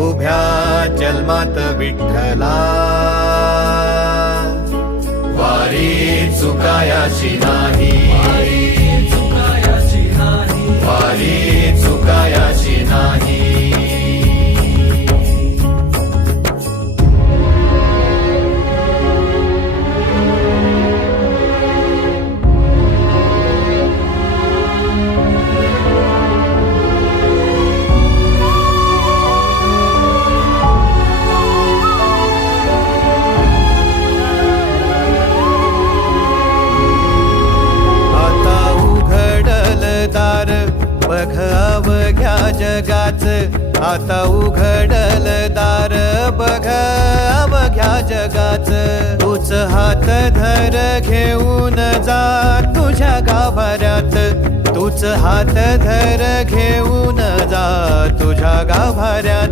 उभ्या जन्मात विठ्ठला. वारी चुकायाची नाही. बघ अवघ्या जगाच. आता उघडल दार बघ अवघ्या जगाच. तूच हात धर घेऊन जा तुझ्या गाभाऱ्यात. तूच हात धर घेऊन जा तुझ्या गाभाऱ्यात.